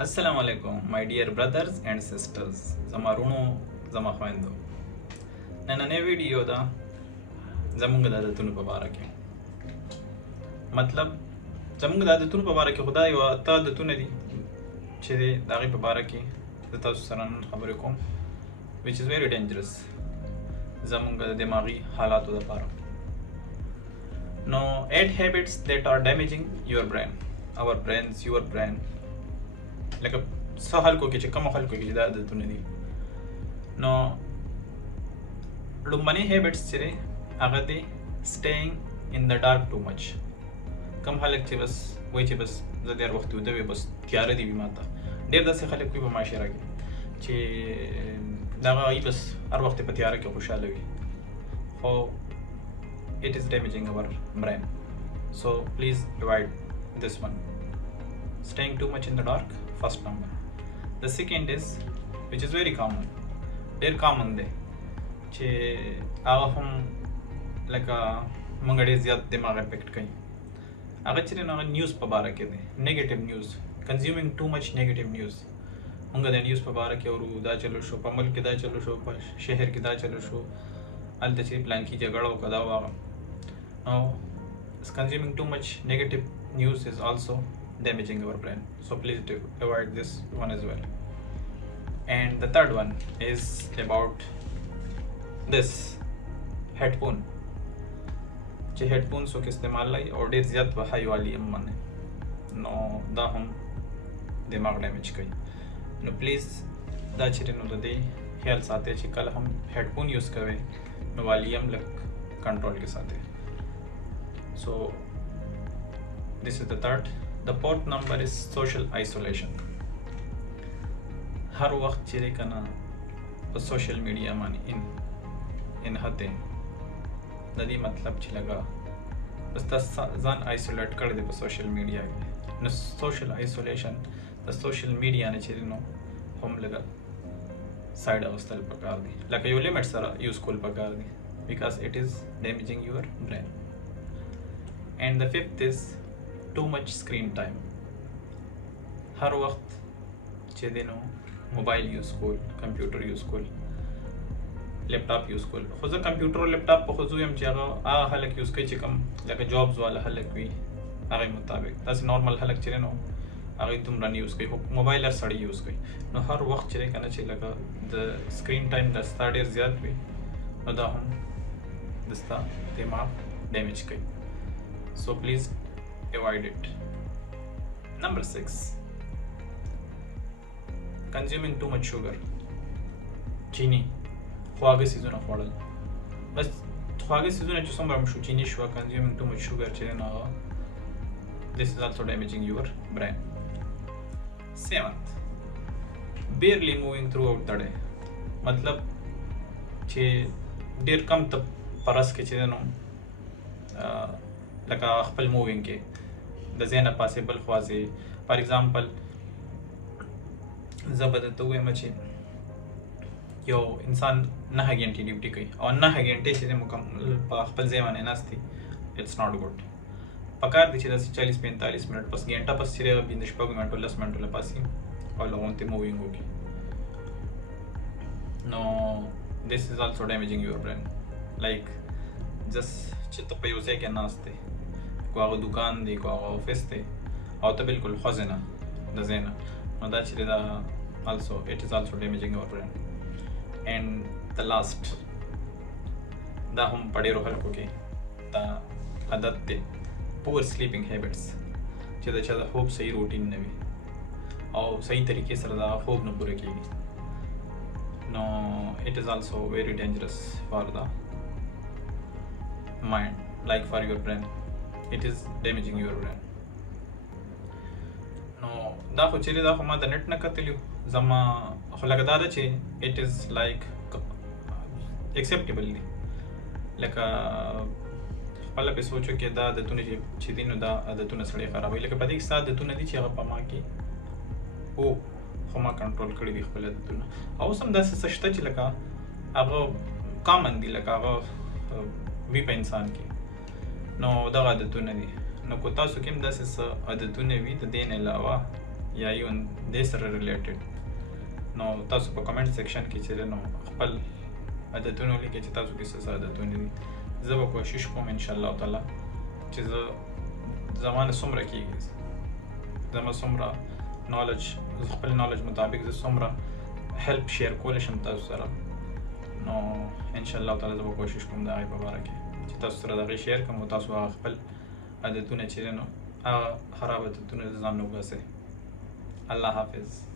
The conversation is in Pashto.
السلام علیکم my dear brothers and sisters زما رونو زما خويندو نننې ویډیو دا زمونږ د عادتونو په اړه کې مطلب زمونږ د عادتونو په اړه کې خدای یو عادتونه دي چې د هغې په اړه کې زه تاسو سره نن خبرې کوم which is very dangerous زمونږ د دماغي حالاتو لپاره. Now 8 habits that are damaging your brain, our brains, your brain. لکه څه خلکو کې چې کوم خلکو کې دا عادتونه دي. نو لومړنی هیبټس چې دی هغه دی staying in the dark too much. کوم خلک چې بس وایي چې بس زه ډېر وخت ویده وي بس تیاره دي وي ماته ډېر داسې خلک وي په معاشره کې چې دغه وایي بس هر وخت په تیاره کې خوشحاله وي خو it is damaging our brain. So please avoid this one. Staying too much in the dark, first number. The second is, which is very common, very common day, چې هغه هم لکه موږ ډېر زیات دماغ افیکټ کوي هغه چې هغه نیوز په باره کې دی نیگیټیو نیوز کنزیومینګ ټو مچ نیگیټیو نیوز موږ د نیوز په باره کې اورو دا چلو شو په ملک کې دا چلو شو په شهر کې دا چلو شو هلته چې پلان کې جګړه وکړه دا وغه نو consuming too much negative news is also damaging our brain, so please do avoid this one as well. And the third one is about this headphone چې headphone سو کې استعمال لای او ډېر زیات وهای والی هم باندې نو دا هم دماغ ډیمیج کوي نو پلیز دا چې نو د دې خیال ساتئ چې کله هم headphone یوز کوئ نو والیوم لږ کنټرول کې ساتئ. So this is the third. The fourth number is social isolation. هر وخت چې کنه په سوشل میډیا باندې ان هته د دې مطلب چې لګا بس تاسو ځان آیسولیټ کړی دی په سوشل میډیا کې نو سوشل آیسولیشن د سوشل میډیا نه چې نو هم لګا سایډ اوستل پکار دی لکه یو لیمټ سره یوز کول پکار دی because it is damaging your brain. And the fifth is too much screen time. هر وخت چې دینو موبایل یوز کول کمپیوټر یوز کول لیپټاپ یوز کول خو زه کمپیوټر او لیپټاپ په خصوص هم چې هغه خلک یوز کوي چې کوم لکه جابز والا خلک وي هغه مطابق تاسو نارمل خلک چې نو هغه دومره نه یوز کوي موبایل هر سړی یوز کوي نو هر وخت چې کنه چې لکه د سکرین ټایم د ډېر زیات وي نو دا هم دستا دماغ ډیمیج کوي. So please avoid it. Number 6, consuming too much sugar. چینی خواږه سیزونه خوړل بس خواږه سیزونه چې څومره هم شو چینی شو consuming too much sugar چې نه this is also damaging your brain. 7th, barely moving throughout the day. مطلب چې ډېر کم ته پرس کې چې نو لکه خپل مووینګ کې د ځای نه پاسې بل خواځې فار ایگزامپل زه به درته ووایم چې یو انسان 9 غنټې ډیوټي کوي او 9 غنټې چې مکمل په خپل ځای باندې ناست دی اټس ناٹ ګډ پکار دی چې داسې 40-45 منټ پس غنټه پس چې هغه پنځه شپږ منټو 10 منټو لپاسې او لغونتې مووینګ وکړي نو this is also damaging your brain like just چې ته په یو ځای کې ناست دی کو هغه دکان دی کو هغه افس دی او ته بالکل خوځې نه د ځای نه نو دا چې دا also it is also damaging your brain. And the last دا هم په ډېرو خلکو کې دا عادت دی poor sleeping habits چې د چا د خوب صحیح روټین نه وي او صحیح طریقې سره دا خوب نه پوره کېږي نو it is also very dangerous for the mind like for your brain it is damaging your brain. نو دا خو چیرې دا خو ما د نت نه کتلیو زما خو لکه دا ده چې it is like acceptable دی لکه خپله پې سوچو کې دا عادتونه چې دي نو دا عادتونه سړی خرابوي لکه په دې کې ستا عادتونه دي چې هغه په ما کې خو ما کنټرول کړي دي خپل عادتونه او اوس هم داسې څه شته چې لکه هغه کامن دي لکه هغه وي په انسان کې نو دغه عادتونه دي نو کو تاسو کې هم داسې څه عادتونه وي د دې نه علاوه یا ایون دې سره ریلیټډ. نو تاسو په کمنټ سیکشن کې چې نو خپل عادتونه ولیکئ چې تاسو کې څه عادتونه دي. زه به کوشش کوم انشاءالله تعالی چې زه زمانه څومره کېږي زما څومره نالج خپل نالج مطابق زه څومره هیلپ شیر کولی شم تاسو سره. نو انشاءالله تعالی زه به کوشش کوم د هغې په باره کې چې تاسو سره د هغې شیر کړم او تاسو هغه خپل عادتونه چې دی نو هغه خراب عادتونه د ځان نه وباسئ. الله حافظ.